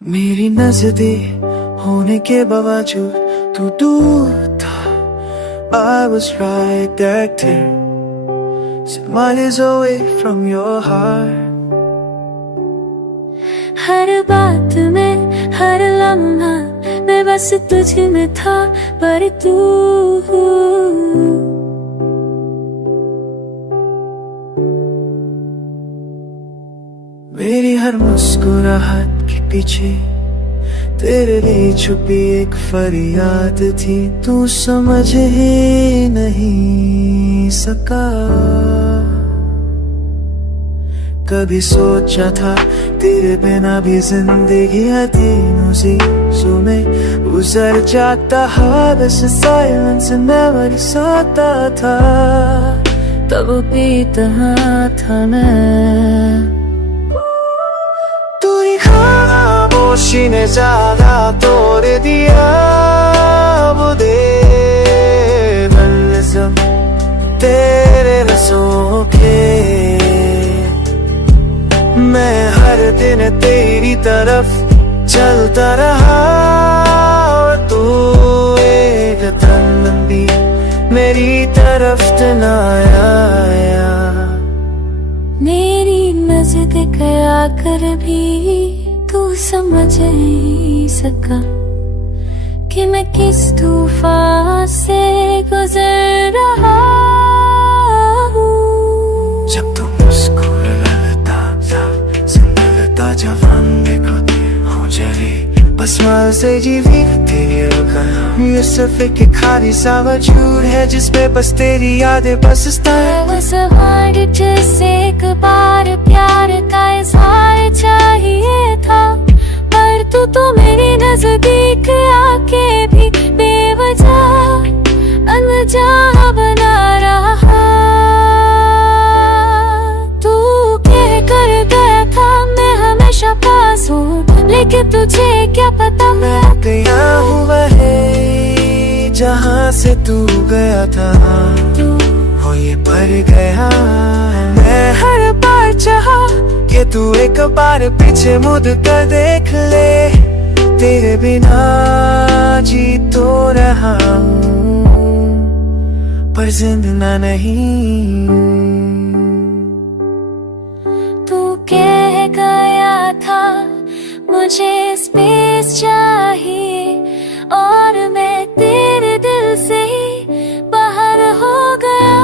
मेरी नजदीक होने के बावजूद तू दूर था। I was right there, 6 miles away from your heart. हर बात में हर लम्हा मैं बस तुझ में था, पर तू मेरी हर मुस्कुराहट के पीछे तेरे लिए छुपी एक फरियाद थी। तू समझ ही नहीं सका। कभी सोचा था तेरे बिना भी जिंदगी हदीनों सी में गुजर जाता है, बस साइलेंस में मर सोता था। तब भी तहाँ था मैं। खामोशी ने ज्यादा तोड़ दिया वो बेबलज़म तेरे रसों के। मैं हर दिन तेरी तरफ चलता रहा और तू एक कदम भी मेरी तरफ न आया। मेरी नज़दीक आकर भी तू समझ नहीं सका कि मैं किस तूफान से गुजर रहा हूँ। जब तू मुस्कुराता था जिंदगी जवानी को हो जाए, बस माल से जीवी तेरी रुकना। ये सिर्फ एक खाली सा वजूद है जिसपे बस तेरी यादें बसता है। बस हमारे जैसे एक बार प्यार का इज़हार चाहिए था, पर तू तो मेरी नजदीक आके भी बेवजह अनजान बना रहा। तू कह कर गया था मैं हमेशा पास हूँ, लेकिन तुझे क्या पता मैं गया हूँ वहीं जहाँ से तू गया था। हो ये पर गया मैं हर बार चाहा कि तू एक बार पीछे मुड़ कर देख ले। तेरे बिना जी तो रहा हूँ पर जिंदा नहीं। तू कह गया था मुझे स्पेस चाहिए, और मैं तेरे दिल से ही बाहर हो गया।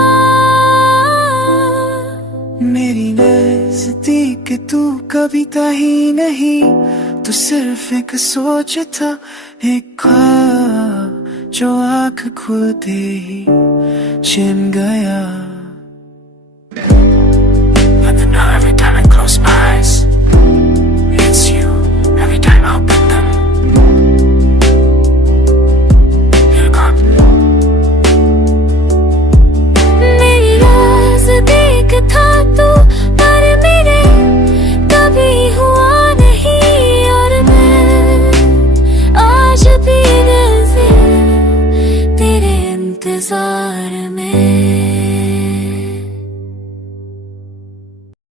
मेरी नज़दीक तू कभी था ही नहीं, तू सिर्फ एक सोच था, एक ख्वाब जो आँख खुलते ही छिन गया।